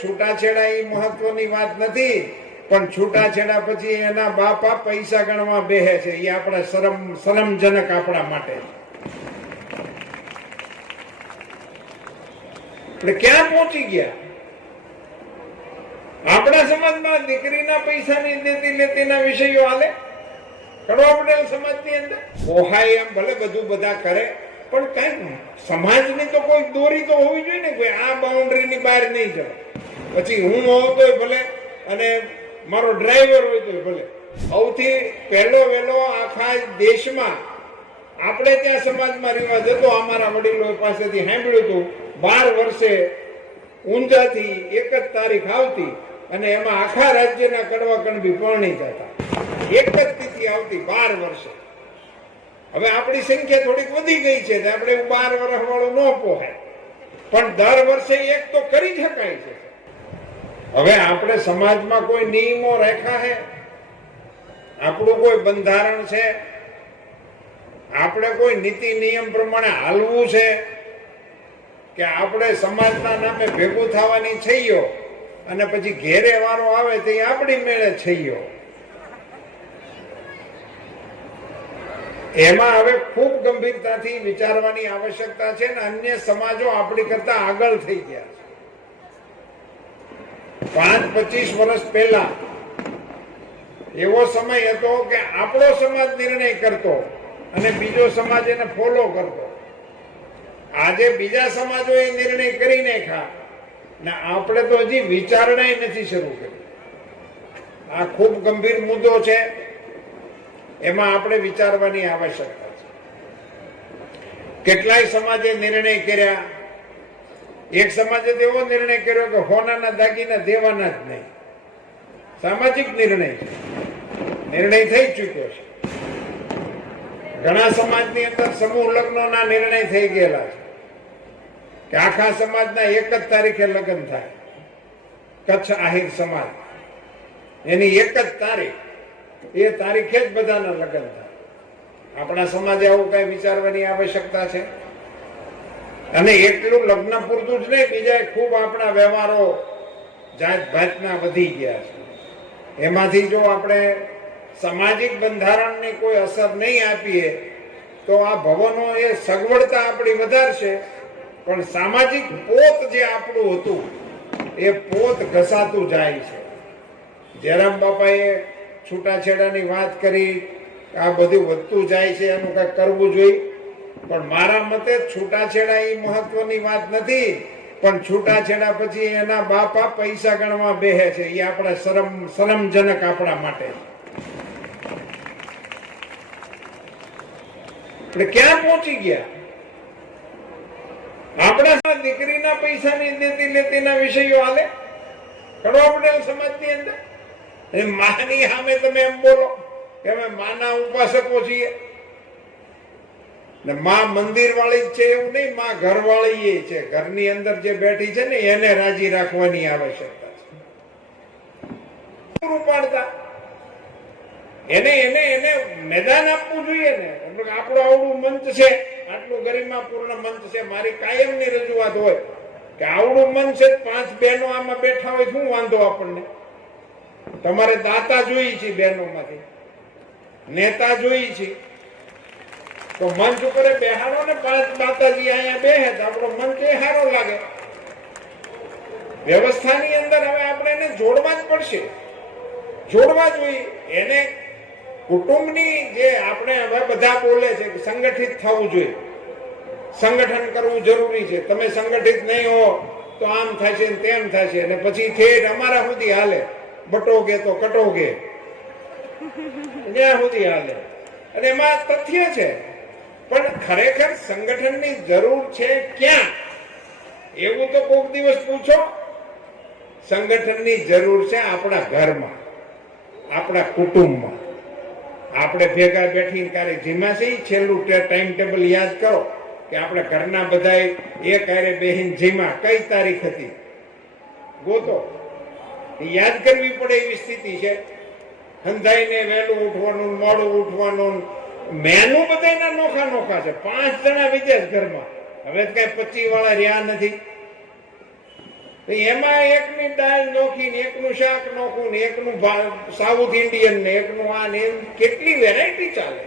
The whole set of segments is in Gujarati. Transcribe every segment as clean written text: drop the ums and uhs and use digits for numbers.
છૂટાછેડા એ મહત્વની વાત નથી, પણ છૂટાછેડા પછી એના બાપા પૈસા ગણવા બેહે છે, એ આપણા શરમજનક આપણા માટે. એટલે ક્યાં પહોંચી ગયા? આપણા સમાજમાં દીકરીના પૈસાની દેતી લેતીના વિષયો હાલે. કડવા પટેલ સમાજની અંદર ઓહાય એમ ભલે બધું બધા કરે, પણ કઈ સમાજની તો કોઈ દોરી તો હોવી જોઈએ ને, કોઈ આ બાઉન્ડ્રીની બહાર નહીં જાય. પછી હું હોઉં તોય ભલે અને મારો ડ્રાઈવર હોય તોય ભલે. સૌથી પહેલો વહેલો આખા દેશમાં આપણે ત્યાં સમાજમાં રિવાજ હતો, અમારા વડીલો પાસેથી સાંભળ્યું હતું, 12 વર્ષે ઊંઝાથી એક જ તારીખ આવતી અને એમાં આખા રાજ્યના કડવા કણબી પરણી જતા. એક જ તિથિ આવતી 12 વર્ષે. હવે આપણી સંખ્યા થોડીક વધી ગઈ છે, આપણે 12 વર્ષ વાળું ન પોહાય, પણ દર વર્ષે એક તો કરી શકાય છે. હવે આપણે સમાજમાં કોઈ નિયમો રાખ્યા છે, આપણું કોઈ બંધારણ છે, આપણે કોઈ નીતિ નિયમ પ્રમાણે હાલવું છે કે આપણે સમાજના નામે ભેગું થવાની છઈયો અને પછી ઘેરે વારો આવે તો આપણી મેળે છઈયો. એમાં હવે ખૂબ ગંભીરતાથી વિચારવાની આવશ્યકતા છે ને અન્ય સમાજો આપણી કરતા આગળ થઈ ગયા છે. 5-25 વર્ષ પહેલા એવો સમય હતો કે આપણો સમાજ નિર્ણય કરતો અને બીજો સમાજ એને ફોલો કરતો. આજે બીજા સમાજો એ નિર્ણય કરી નાખ્યા ને આપણે તો હજી વિચારણા નથી શરૂ કરી. આ ખૂબ ગંભીર મુદ્દો છે, એમાં આપણે વિચારવાની આવશ્યકતા છે. કેટલાય સમાજે નિર્ણય કર્યા. એક સમાજે તો એવો નિર્ણય કર્યો કે હોનાના દાગીના દેવાના જ નહીં. સામાજિક નિર્ણય છે, નિર્ણય થઈ ચૂક્યો છે. ઘણા સમાજની અંદર સમૂહ લગ્નોના નિર્ણય થઈ ગયેલા છે કે આખા સમાજના એક જ તારીખે લગ્ન થાય. કચ્છ આહિર સમાજ એની એક જ તારીખ, એ તારીખે જ બધાના લગ્ન થાય. આપણા સમાજે આવું કઈ વિચારવાની આવશ્યકતા છે. અને એટલું લગ્ન પૂરતું જ નહીં, બીજા ખૂબ આપણા વ્યવહારો જાત ભાતના વધી ગયા છે. એમાંથી જો આપણે સામાજિક બંધારણની કોઈ અસર નહીં આપીએ તો આ ભવનો એ સગવડતા આપણી વધારશે, પણ સામાજિક પોત જે આપણું હતું એ પોત ઘસાતું જાય છે. જયરામ બાપાએ છૂટાછેડાની વાત કરી, આ બધું વધતું જાય છે, એનું કંઈક કરવું જોઈએ. પણ મારા મતે છૂટાછેડા એ મહત્વની વાત નથી, પણ છૂટાછેડા પછી એના બાપા પૈસા ગણવા બેહે છે, એ આપણા શરમજનક આપણા માટે. એટલે ક્યાં પહોંચી ગયા? આપણા દીકરીના પૈસાની દેતી લેતીના વિષયો હાલે. કડવા પટેલ સમાજની અંદર માની સામે તમે એમ બોલો કે અમે માના ઉપાસકો છીએ ને માં મંદિર વાળી જ છે એવું નહીં, માં ઘર વાળી છે. ઘરની અંદર જે બેઠી છે ને એને રાજી રાખવાની આવશ્યકતા છે. પાડતા એને એને એને મેદાન આપવું જોઈએ ને. આપણું આવડું મંચ છે, આટલું ગરિમાપૂર્ણ મંચ છે, મારી કાયમની રજૂઆત હોય કે આવડું મંચ છે, 5 બહેનો આમાં બેઠા હોય, શું વાંધો આપણને? તમારે દાતા જોઈ છે, બહેનોમાંથી નેતા જોઈ છે, તો મંચ ઉપર બેહાડો ને 5 માતાજી અહીંયા બેહે તો આપણો મંચ એ સારો લાગે. વ્યવસ્થાની અંદર હવે આપણે એને જોડવા જ પડશે, જોડવા જોઈએ. એને કુટુંબની જે આપણે હવે બધા બોલે છે કે સંગઠિત થવું જોઈએ, સંગઠન કરવું જરૂરી છે. તમે સંગઠિત નહીં હો તો આમ થશે ને તેમ થશે, અને પછી ઠેઠ અમારા સુધી હાલે, બટોગે તો કટોગે, ત્યાં સુધી હાલે. અને એમાં તથ્ય છે, પણ ખરેખર સંગઠનની જરૂર છે ક્યાં? એવું તો કોઈક દિવસ પૂછો. સંગઠનની જરૂર છે આપણા ઘરમાં, આપણા કુટુંબમાં. આપણે ભેગા બેઠીને ક્યારેક જીમાસી છેલ્લું ટાઈમ ટેબલ યાદ કરો કે આપણે ઘરના બધા એક હારે બેહીને જીમા કઈ તારીખ હતી, ગોતો. યાદ કરવી પડે એવી સ્થિતિ છે. હંધાઈને વહેલું ઉઠવાનું, મોડું ઉઠવાનું, મેનુ બધાના નોખા નોખા છે. 5 જણા વિદેશ ઘરમાં, હવે કઈ 25 વાળા રહ્યા નથી. તો એમાં એકની દાળ નોખી ને એકનું શાક નોખું ને એકનું સાઉથ ઇન્ડિયન ને એકનું આ ને કેટલી વેરાયટી ચાલે.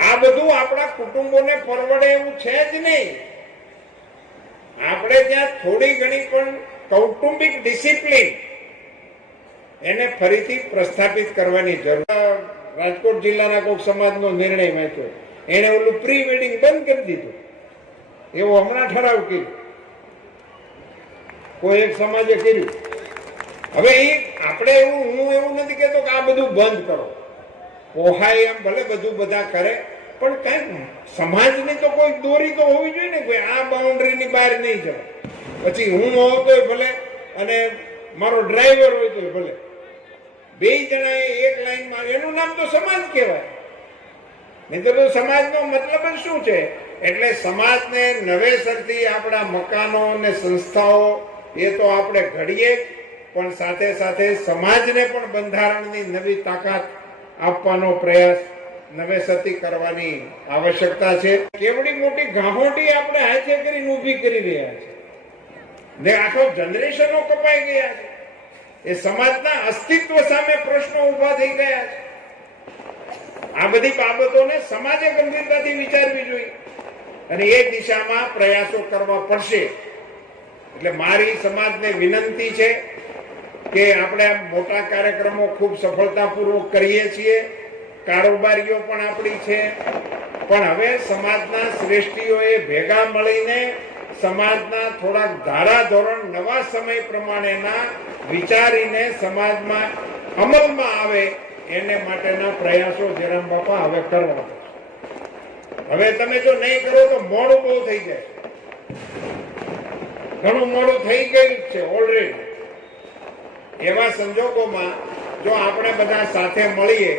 આ બધું આપણા કુટુંબોને પરવડે એવું છે જ નહીં. આપણે ત્યાં થોડી ઘણી પણ કૌટુંબિક ડિસિપ્લિન એને ફરીથી પ્રસ્થાપિત કરવાની જરૂર. રાજકોટ જિલ્લાના કોઈક સમાજનો નિર્ણય વાંચ્યો, એને ઓલું પ્રી વેડિંગ બંધ કરી દીધું, એવો હમણાં ઠરાવ કર્યો કોઈ એક સમાજે કર્યું. હવે એ આપણે હું એવું નથી કહેતો કે આ બધું બંધ કરો, પોહાય એમ ભલે બધું બધા કરે, પણ કઈ સમાજની તો કોઈ દોરી તો હોવી જોઈએ ને, કોઈ આ બાઉન્ડ્રીની બહાર નહીં જવાય. પછી હું હોતોય ભલે અને મારો ડ્રાઈવર હોય તોય ભલે, બે જણાએ એક લાઈનમાં, એનું નામ તો સમાજ કહેવાય. નહીં તો સમાજનો મતલબ જ શું છે? એટલે સમાજને નવેસરથી આપણા મકાનો અને સંસ્થાઓ એ તો આપણે ઘડીએ, પણ સાથે સાથે સમાજને પણ બંધારણની નવી તાકાત આપવાનો પ્રયાસ નવેસરથી કરવાની આવશ્યકતા છે. કેવડી મોટી ગાહોટી આપણે હાથે કરીને ઊભી કરી રહ્યા છે ને આખો જનરેશનો કપાઈ ગયા છે. એ સમાજના અસ્તિત્વ સામે પ્રશ્નો ઉભા થઈ ગયા છે. આ બધી બાબતોને સમાજે ગંભીરતાથી વિચારવી જોઈએ અને એ દિશામાં પ્રયાસો કરવા પડશે. એટલે મારી સમાજને વિનંતી છે કે આપણે મોટા કાર્યક્રમો ખૂબ સફળતાપૂર્વક કરીએ છીએ, કારોબારીઓ પણ આપણી છે, પણ હવે સમાજના શ્રેષ્ઠીઓએ ભેગા મળીને સમાજના થોડાક ધારાધોરણ નવા સમય પ્રમાણેના વિચારીને સમાજમાં અમલમાં આવે એને માટેના પ્રયાસો જયરામ બાપા હવે કરવા. હવે તમે જો નહીં કરો તો મોડું બહુ થઈ જાય, ઘણું મોડું થઈ ગયું છે ઓલરેડી. એવા સંજોગોમાં જો આપણે બધા સાથે મળીએ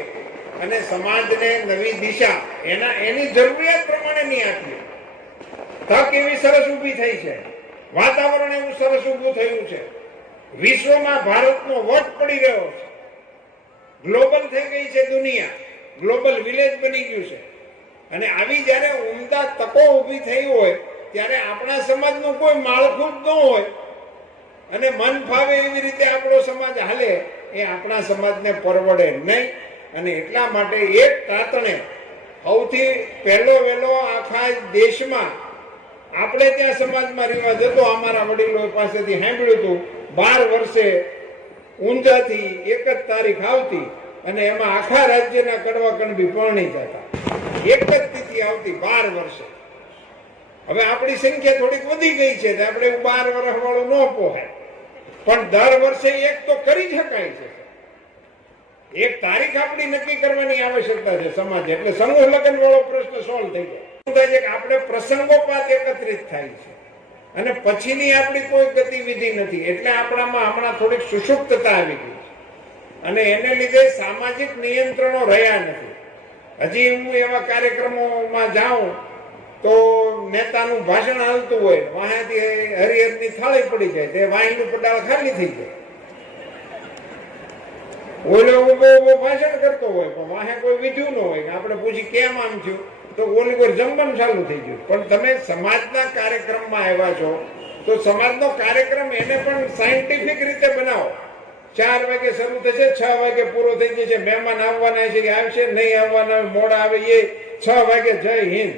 અને સમાજને નવી દિશા એની જરૂરિયાત પ્રમાણે નહીં આપીએ. તક એવી સરસ ઊભી થઈ છે, વાતાવરણ એવું સરસ ઊભું થયું છે, વિશ્વમાં ભારતનો વટ પડી રહ્યો છે, ગ્લોબલ થઈ ગઈ છે દુનિયા, ગ્લોબલ વિલેજ બની ગયું છે. અને આવી જયારે ઉમદા તકો ઊભી થઈ હોય ત્યારે આપણા સમાજનું કોઈ માળખું જ ન હોય અને મન ફાવે એવી રીતે આપણો સમાજ હાલે, એ આપણા સમાજને પરવડે નહીં. અને એટલા માટે એક તાતણે સૌથી પહેલો વહેલો આખા દેશમાં આપણે ત્યાં સમાજમાં રિવાજ હતો, અમારા વડીલો પાસેથી સાંભળ્યું હતું, 12 વર્ષે ઊંઝાથી એક જ તારીખ આવતી અને એમાં આખા રાજ્યના કડવા કણબી પરણી જતા. એક જ તિથિ આવતી 12 વર્ષે. હવે આપણી સંખ્યા થોડીક વધી ગઈ છે, આપણે 12 વર્ષ વાળું ન પોહાય, પણ દર વર્ષે એક તો કરી શકાય છે. એક તારીખ આપણી નક્કી કરવાની આવશ્યકતા છે સમાજ. એટલે સમૂહ લગ્ન વાળો પ્રશ્ન સોલ્વ થઈ જાય. આપણે પ્રસંગોપાત એકત્રિત થાય છે અને પછીની આપણી કોઈ ગતિવિધિ નથી. એટલે આપણામાં હમણાં થોડીક સુષુપ્તતા આવી ગઈ છે અને એને લીધે સામાજિક નિયંત્રણો રહ્યા નથી. હજી હું એવા કાર્યક્રમોમાં જાઉં તો નેતાનું ભાષણ હાલતું હોય, વાંહેથી હરિહરની થાળી પડી જાય, તે વાહીનું પડાળ ખાલી થઈ જાય. ઓલો ઉભો ભાષણ કરતો હોય પણ વાહે કોઈ વિધ્યું ન હોય. આપણે પૂછી કેમ આમ થયું તો ઓલી કોઈ જમવાનું ચાલુ થઈ ગયું. પણ તમે સમાજના કાર્યક્રમમાં આવ્યા છો તો સમાજનો કાર્યક્રમ એને પણ સાયન્ટિફિક રીતે બનાવો. 4 વાગે શરૂ થશે, 6 વાગે પૂરો થઈ જશે. મહેમાન આવવાના છે કે આવશે, નહીં આવવાના મોડા આવે એ 6 વાગે. જય હિન્દ.